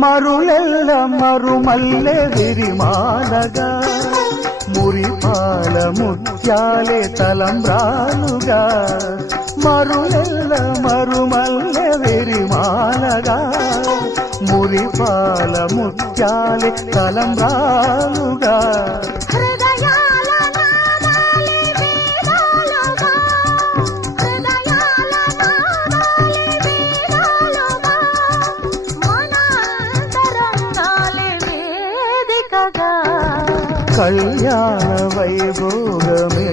మరులెల్ల మరుమల్లె విరిమాలగా మురిపాల ముత్యాలే తలంబ్రాలుగా మరులెల్ల మరుమల్లె విరిమాలగా మురిపాల ముత్యాలే తలంబ్రాలుగా కళ్యాణ వైభోగమే